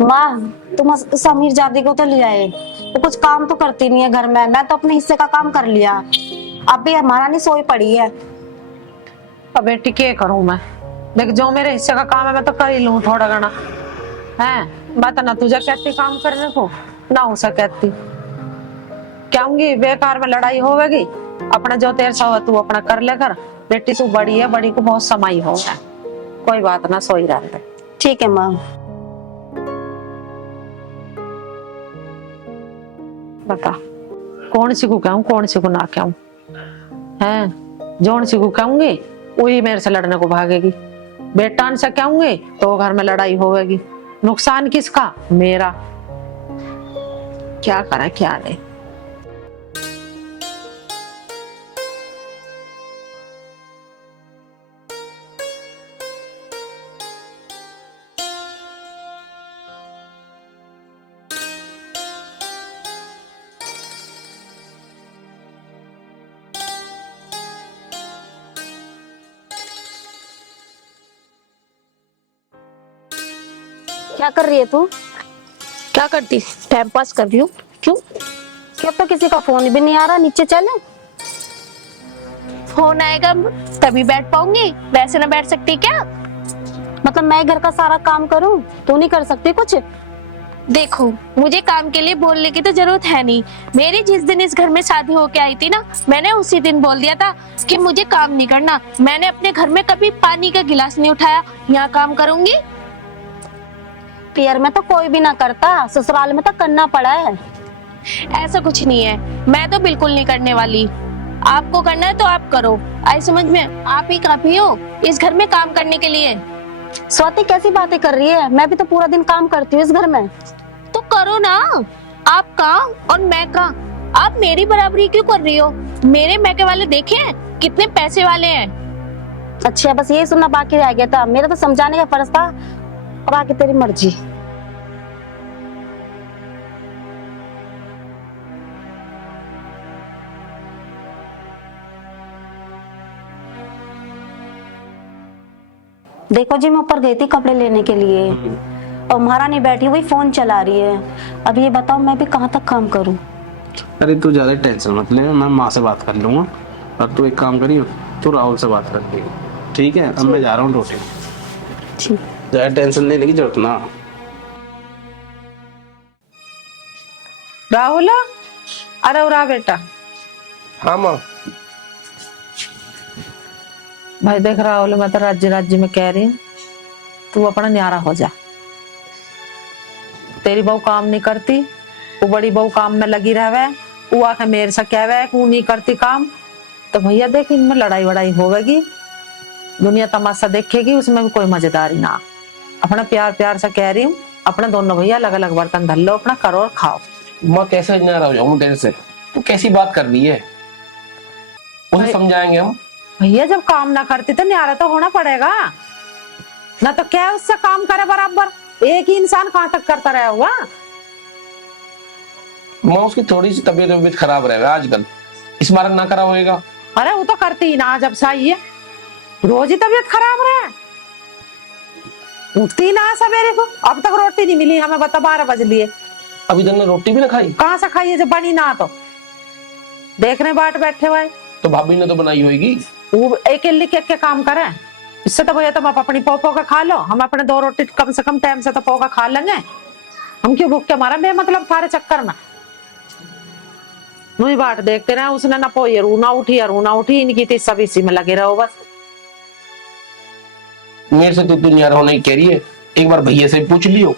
माँ, तुम समीर जादी को तो ले आए, वो कुछ काम तो करती नहीं है घर में। मैं तो अपने हिस्से का काम कर लिया, अब भी हमारा नहीं सोई पड़ी है। अब बेटी क्या करूं मैं? देख, जो मेरे हिस्से का काम है मैं तो कर ही लूं थोड़ा घना है। बात ना तुझे कहती काम करने को, ना उसे कहती। कहूंगी बेकार में लड़ाई होगी। अपना जो तेरे सा हो तू अपना कर ले कर। बेटी तू बड़ी है, बड़ी को बहुत समय हो गया। कोई बात ना, सोई रहते। ठीक है माँ। बता, कौन सी को कहूं, कौन सी को ना कहूं? है, जौन सी को कहूंगी वही मेरे से लड़ने को भागेगी। बेटा से कहूंगी तो घर में लड़ाई होगी। नुकसान किसका? मेरा। क्या करें क्या नहीं। क्या कर रही है तू? क्या करती? टाइम पास कर रही हूँ। क्यों? क्या तो किसी का फोन भी नहीं आ रहा, नीचे चले। फोन आएगा तभी बैठ पाऊंगी, वैसे ना बैठ सकती क्या? मतलब मैं घर का सारा काम करूं, तू नहीं कर सकती कुछ? देखो, मुझे काम के लिए बोलने की तो जरूरत है नहीं। मेरी जिस दिन इस घर में शादी होके आई थी ना, मैंने उसी दिन बोल दिया था कि मुझे काम नहीं करना। मैंने अपने घर में कभी पानी का गिलास नहीं उठाया। यहाँ काम करूंगी। पियर में तो कोई भी ना करता, ससुराल में तो करना पड़ा है। ऐसा कुछ नहीं है, मैं तो बिल्कुल नहीं करने वाली। आपको करना है तो आप करो। आई समझ में, आप ही काफी हो इस घर में काम करने के लिए। स्वाति कैसी बातें कर रही है? मैं भी तो पूरा दिन काम करती हूँ इस घर में। तो करो ना। आप का और मैं का, आप मेरी बराबरी क्यों कर रही हो? मेरे मैके वाले देखे हैं कितने पैसे वाले हैं। अच्छा, बस यही सुनना बाकी रह गया था। मेरा तो समझाने का फर्ज था, और आगे तेरी मर्जी। देखो जी, मैं ऊपर गई थी कपड़े लेने के लिए, और महारानी बैठी हुई फोन चला रही है। अब ये बताओ मैं भी कहाँ तक काम करूँ? अरे तू ज्यादा टेंशन मत ले, मैं माँ से बात कर लूंगा। और तू एक काम करियो, तू राहुल से बात कर लियो, ठीक है? अब मैं जा रहा हूँ रोटी। ठीक। ज्यादा टेंशन लेने की जरूरत ना। राहुल, अरे उरा बेटा। हाँ माँ। भाई देख राहुल, मैं तो राज्य राज्य में कह रही हूँ, तू अपना न्यारा हो जा। तेरी बहू काम नहीं करती, वो बड़ी बहू काम में लगी रहवे। वो आके मेरे से कहवे कि वो नहीं करती काम, तो भैया देख इनमें लड़ाई वड़ाई होगी, दुनिया तमाशा देखेगी, उसमें भी कोई मजेदारी ना। अपना प्यार प्यार से कह रही हूँ, अपने दोनों भैया अलग अलग बर्तन धर लो, अपना करो और खाओ। माँ कैसे नाराज हो जाऊं तेरे से? तू कैसी बात कर रही है? उसे समझाएंगे हम। भैया जब काम ना करती तो न्यारा तो होना पड़ेगा ना, तो क्या उससे काम करे बराबर? एक ही इंसान कहाँ तक करता रहा हुआ? माँ उसकी थोड़ी सी तबीयत खराब रहे आजकल, इस बार ना करा होएगा। अरे वो तो करती ही ना, जब सही है रोज ही तबीयत खराब रहा, उठती ना सवेरे को। अब तक रोटी नहीं मिली हमें, बता 12 बज लिए। अभी तक ने रोटी भी ना खाई? कहाँ से खाइए जब बनी ना? तो देखने बाट बैठे हुए, तो भाभी ने तो बनाई होगी। वो एक लिख के काम करे। इससे तो भैया तुम अपनी पो का खा लो, हम अपने 2 रोटी कम से कम टाइम से तो पो का खा लेंगे। हम क्यों भूख के मारा बेमतलब थारे चक्कर में? मुझे बाट देखते रहे, उसने ना पोई रू ना उठी, रू ना उठी, इनकी थी सब इसी में लगे रहो बस। मेरे से तो तू न्यारा होने की कह रही है, एक बार भैया से पूछ लियो।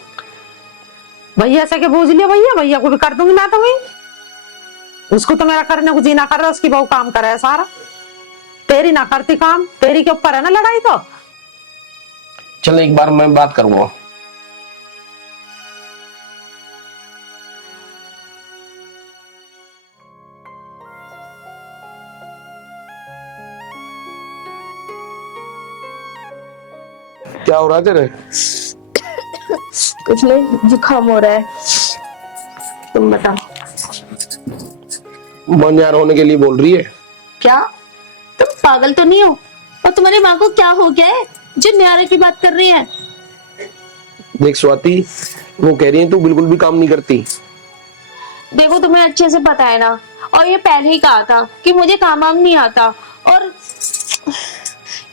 भैया से के पूछ लिया? भैया को भी कर दूंगी मैं तो। वही उसको तो मेरा करने को जी ना कर रहा, उसकी बहू काम करे है सारा। तेरी ना करती काम, तेरी के ऊपर है ना लड़ाई। तो चल एक बार मैं बात करूंगा। क्या हो रहा है तेरे? कुछ नहीं, जुकाम हो रहा है। तुम बताओ। माँ न्यारा होने के लिए बोल रही है। क्या तुम पागल तो नहीं हो? और तुम्हारी माँ को क्या हो गया है जो न्यारे की बात कर रही है? देख स्वाति, वो कह रही है तू बिल्कुल भी काम नहीं करती। देखो तुम्हें अच्छे से पता है ना, और ये पहले ही कहा था कि मुझे काम वाम नहीं आता, और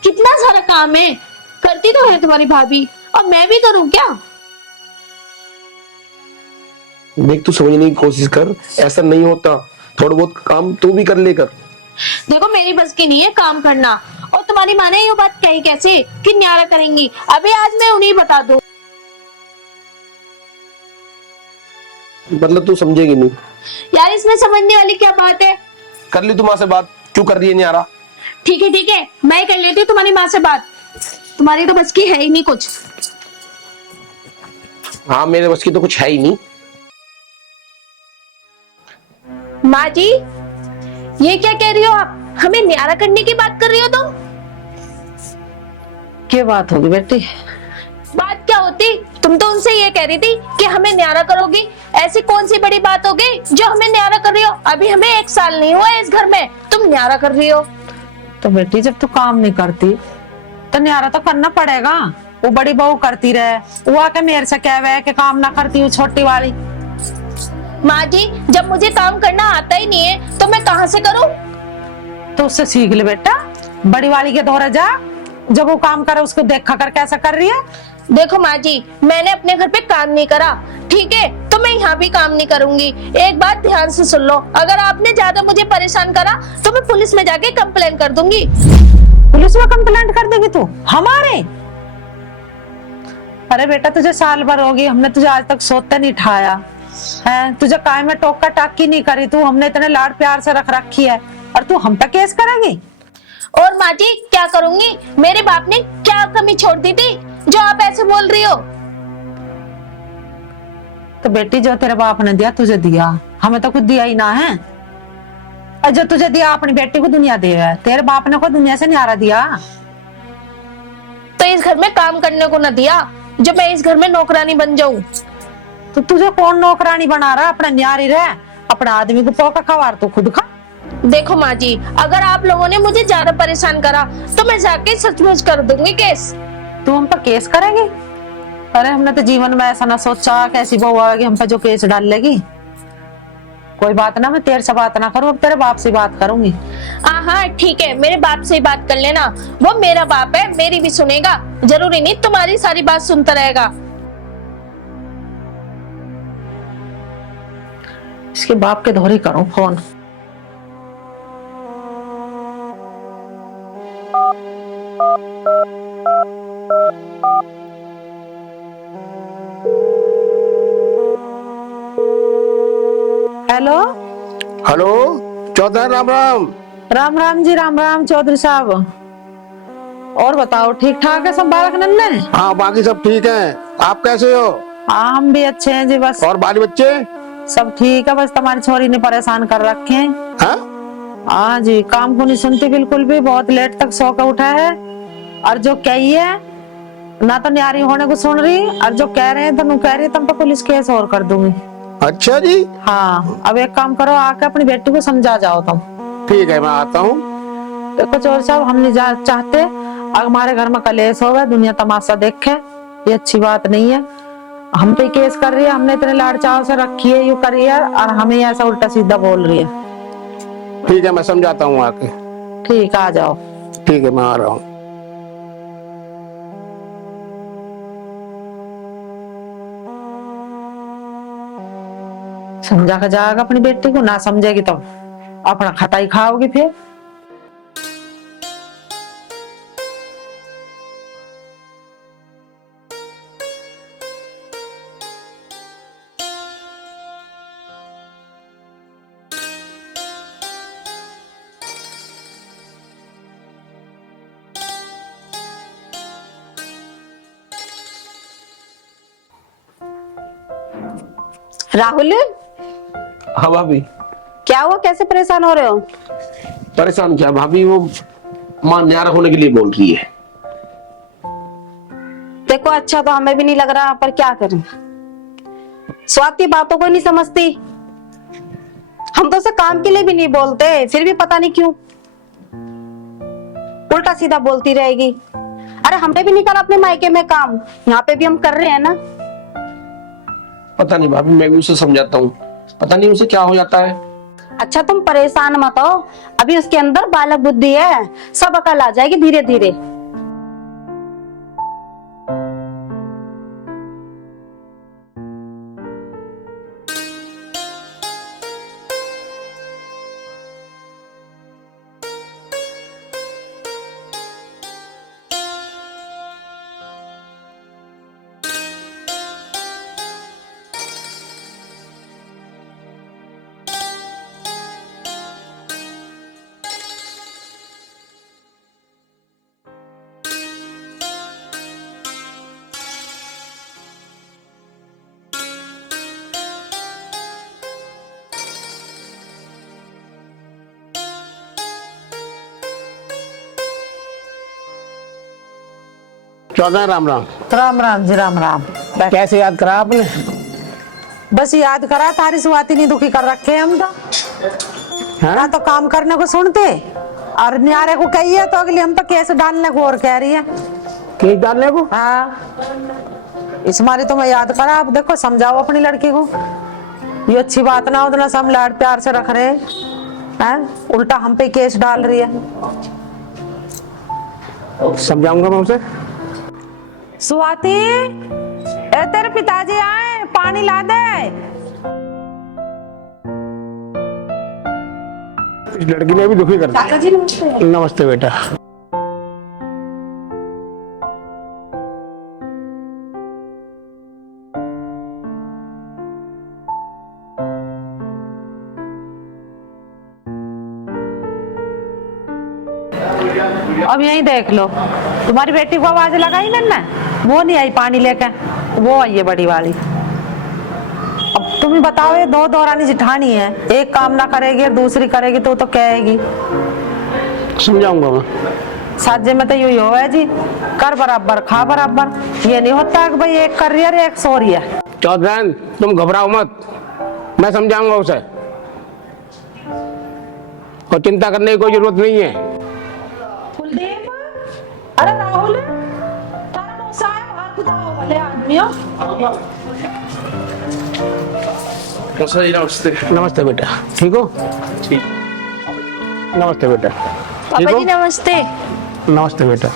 कितना सारा काम है, करती तो है तुम्हारी भाभी, और मैं भी करूं क्या? देख तू समझने की कोशिश कर, ऐसा नहीं होता, थोड़ा बहुत काम तू भी कर लेकर। देखो मेरी बस की नहीं है काम करना, और तुम्हारी माँ ने ये बात कही कैसे कि न्यारा करेंगी? अभी आज मैं उन्हें बता दूं। मतलब तू समझेगी नहीं। यार इसमें समझने वाली क्या बात है? कर ली तू माँ से बात, क्यों कर रही है न्यारा? ठीक है, मैं कर लेती हूँ तुम्हारी माँ से बात, तुम्हारी तो बस की है ही नहीं कुछ। हाँ मेरे बस की तो कुछ है ही नहीं। माँ जी, ये क्या कह रही हो आप? हमें न्यारा करने की बात कर रही हो तुम? क्या बात होगी बेटी? बात क्या होती? तुम तो उनसे ये कह रही थी कि हमें न्यारा करोगी। ऐसी कौन सी बड़ी बात हो गई जो हमें न्यारा कर रही हो? अभी हमें 1 साल नहीं हुआ है इस घर में, तुम न्यारा कर रही हो। तो बेटी जब तू काम नहीं करती तो न्यारा तो करना पड़ेगा। वो बड़ी बहू करती रहे, वो आके मेरे से कहे कि काम ना करती हूँ छोटी वाली। माँ जी, जब मुझे काम करना आता ही नहीं है तो मैं कहाँ से करूँ? तो उससे सीख ले बेटा, बड़ी वाली के दौरे जा, जब वो काम करे उसको देखा कर कैसा कर रही है। देखो माँ जी, मैंने अपने घर पे काम नहीं करा, ठीक है, तो मैं यहाँ भी काम नहीं करूंगी। एक बात ध्यान से सुन लो, अगर आपने ज्यादा मुझे परेशान करा तो मैं पुलिस में जाके कंप्लेन कर दूंगी। पुलिस में कंप्लेंट कर देगी तू हमारे? अरे बेटा तुझे साल भर होगी, हमने तुझे आज तक सोते नहीं उठाया है, तुझे काय में टोका टाकी नहीं करी, तू हमने इतने लाड प्यार से रख रखी है, और तू हम पे केस करेगी? और माँ जी क्या करूंगी? मेरे बाप ने क्या कमी छोड़ दी थी जो आप ऐसे बोल रही हो? तो बेटी जो तेरे बाप ने दिया तुझे दिया, हमें तो कुछ दिया ही ना है। और जो तुझे दिया अपनी बेटी को दुनिया दे है, तेरे बाप ने कोई दुनिया से न्यारा दिया? तो इस घर में काम करने को न दिया जो मैं इस घर में नौकरानी बन जाऊं? तो तुझे कौन नौकरानी बना रहा? अपना न्यारी रह, अपना आदमी को पौका खवार तो खुद खा। देखो माँ जी, अगर आप लोगों ने मुझे ज्यादा परेशान करा तो मैं जाके सचमुच कर दूंगी केस। तू हम पर केस करेगी? अरे हमने तो जीवन में ऐसा ना सोचा कि ऐसी बहू आएगी हम पर जो केस डाल लेगी। कोई बात ना, मैं तेरे से बात ना करूं, अब तेरे बाप से बात करूंगी। हाँ ठीक है, मेरे बाप से ही बात कर लेना, वो मेरा बाप है, मेरी भी सुनेगा, जरूरी नहीं तुम्हारी सारी बात सुनता रहेगा। इसके बाप के धोरी करूं phone. Hello hello Chaudhary, Ram Ram. Ram Ram ji, Ram Ram Chaudhary sahab. और बताओ ठीक ठाक है सब बालक नन्हे? हाँ बाकी सब ठीक है, आप कैसे हो? हाँ हम भी अच्छे हैं जी, बस और बाल बच्चे? सब ठीक है, बस तुम्हारी छोरी ने परेशान कर रखे हैं। हाँ? हाँ जी, काम को नहीं सुनती बिल्कुल भी, बहुत लेट तक सो कर उठा है, और जो कही है ना तो न्यारी होने को सुन रही, और जो कह रहे हैं तो कह रही है तुम तो पुलिस केस और कर दूंगी। अच्छा जी। हाँ अब एक काम करो, आके अपनी बेटी को समझा जाओ तुम। ठीक है मैं आता हूँ। देखो चोर साहब, हम नहीं चाहते हमारे घर में कलेश होगा, दुनिया तमाशा देखे, ये अच्छी बात नहीं है। हम पे केस कर रही है, हमने इतने लाड़ चाव से रखी है, यू करी है, और हमें ऐसा उल्टा सीधा बोल रही है। ठीक है मैं समझाता हूँ आके। ठीक आ जाओ। ठीक है मैं आ रहा हूँ। समझा कर जाएगा अपनी बेटी को, ना समझेगी तो अपना खाता ही खाओगी फिर। राहुल, हाँ भाभी। क्या हुआ, कैसे परेशान हो रहे हो? परेशान क्या भाभी, वो माँ न्यारा होने के लिए बोल रही है। देखो अच्छा तो हमें भी नहीं लग रहा, पर क्या करें, स्वाति बातों को नहीं समझती। हम तो उसे काम के लिए भी नहीं बोलते, फिर भी पता नहीं क्यों उल्टा सीधा बोलती रहेगी। अरे हमने भी नहीं करा अपने मायके में काम, यहाँ पे भी हम कर रहे हैं ना। पता नहीं भाभी, मैं भी उसे समझाता हूँ, पता नहीं उसे क्या हो जाता है। अच्छा तुम परेशान मत हो, अभी उसके अंदर बालक बुद्धि है, सब अकल आ जाएगी धीरे धीरे। चौधरी राम राम। राम राम जी, राम राम। बैठ। कैसे याद करा आपने? बस याद करा, तारी सुहाती नहीं दुखी कर रखे हम तो। हाँ? ना तो काम करने को सुनते और न्यारे को कहिए तो अगली हम तो केस डालने को और कह रही है। केस डालने को? हाँ, इस मारी तो मैं याद करा। आप देखो, समझाओ अपनी लड़की को, ये अच्छी बात ना, उतना सब लाड प्यार से रख रहे हैं, उल्टा हम पे केस डाल रही है। समझाऊंगा मैं उसे। स्वाति, ए तेरे पिताजी आए, पानी ला दे। इस लड़की ने भी दुखी कर दिया। जी नमस्ते। नमस्ते बेटा। अब यही देख लो, तुम्हारी बेटी को आवाज लगाई मैंने, वो नहीं आई पानी लेके, वो आई है बड़ी वाली। अब तुम ही बताओ, ये दो दौरानी जिठानी है, एक काम ना करेगी और दूसरी करेगी तो कहेगी। समझाऊंगा मैं। साजे में तो यही हो है जी, कर बराबर खा बराबर, ये नहीं होता कि भाई एक कर रही है एक सो रही है। चौधरी तुम घबराओ मत, मैं समझाऊंगा उसे, और चिंता करने की कोई जरूरत नहीं है। कुलदीप, अरे राहुल, तारा मौसा है, बाहर कुदाओ वाले आदमियों। नमस्ते। नमस्ते बेटा, ठीक हो? ठीक। नमस्ते बेटा। पापा जी नमस्ते। नमस्ते बेटा।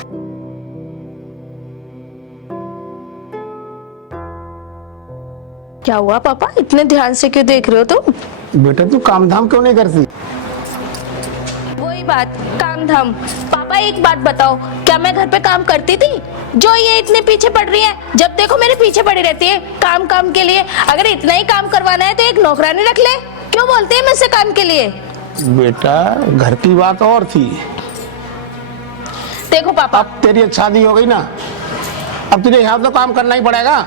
क्या हुआ पापा, इतने ध्यान से क्यों देख रहे हो तुम? बेटा तू काम धाम क्यों नहीं करती? वही बात, काम धाम। पापा एक बात बताओ, क्या मैं घर पे काम करती थी जो ये इतने पीछे पड़ रही है? जब देखो मेरे पीछे पड़ी रहती है काम काम के लिए। अगर इतना ही काम करवाना है तो एक नौकरानी रख ले। क्यों बोलते हैं मुझसे काम के लिए? बेटा घर की बात और थी, देखो पापा, अब तेरी शादी हो गई ना, अब तुझे यहाँ तो काम करना ही पड़ेगा।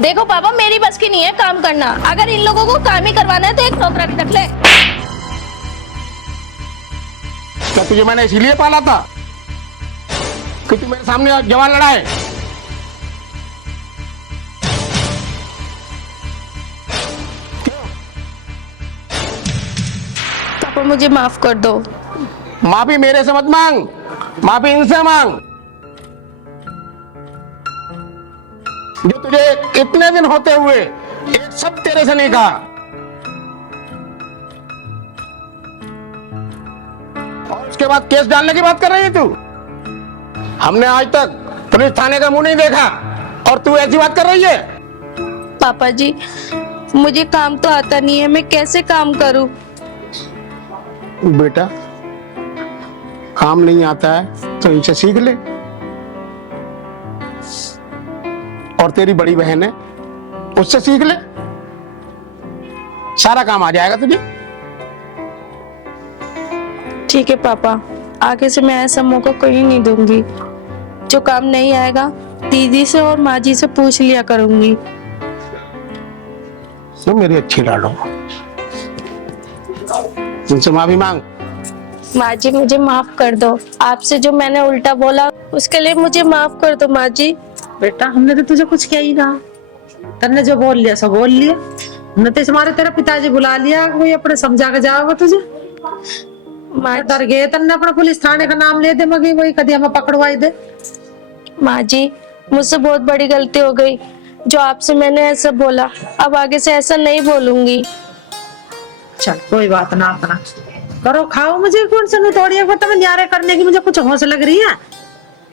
देखो पापा, मेरी बस की नहीं है काम करना। अगर इन लोगों को काम ही करवाना है तो एक नौकरानी रख ले। क्या तुझे मैंने इसीलिए पाला था कि तू मेरे सामने जवान लड़ाए? पापा मुझे माफ कर दो। माफी मेरे से मत मांग, माफी इनसे मांग, जो तुझे इतने दिन होते हुए एक सब तेरे से नहीं कहा। और उसके बाद केस डालने की बात कर रही है तू? हमने आज तक पुलिस थाने का मुंह नहीं देखा और तू ऐसी बात कर रही है? पापा जी, मुझे काम तो आता नहीं है, मैं कैसे काम करूं? बेटा काम नहीं आता है तो इनसे सीख ले, और तेरी बड़ी बहन है उससे सीख ले, सारा काम आ जाएगा तुझे। ठीक है पापा, आगे से मैं ऐसा मौका कहीं नहीं दूंगी। जो काम नहीं आएगा दीदी से और माँ जी से पूछ लिया करूंगी। तो मेरी अच्छी लाडो, उनसे माफी मांग। माँ जी मुझे माफ कर दो, आपसे जो मैंने उल्टा बोला उसके लिए मुझे माफ कर दो माँ जी। बेटा हमने तो तुझे कुछ किया ही ना, तन्ने जो बोल लिया सो बोल लिया। न तो तुम्हारे तेरा पिताजी बुला लिया, कोई अपने समझा के जाओगे तुझे। माँ डर गए तन्ने अपना पुलिस थाने का नाम ले दे, मगर वही कदी हमें पकड़वाई दे। माँ जी, मुझसे बहुत बड़ी गलती हो गई। जो आपसे मैंने ऐसा बोला, अब आगे से ऐसा नहीं बोलूंगी। चल कोई बात ना, अपना करो खाओ। मुझे कौन सा थोड़ी एक बार न्यारे करने की मुझे कुछ होश लग रही है।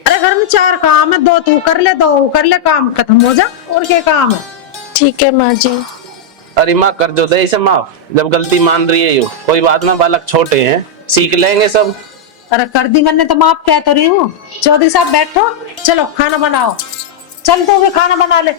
अरे घर में 4 काम है, 2 तू कर ले, 2 वो कर ले, काम खत्म हो जा। और क्या काम है? ठीक है माँ जी। अरे माँ कर जो दे इसे माफ, जब गलती मान रही है, यो कोई बात ना, बालक छोटे हैं, सीख लेंगे सब। अरे कर दी मैंने तो माफ कह तो रही हूँ। चौधरी साहब बैठो, चलो खाना बनाओ। चल तू भी खाना बना ले।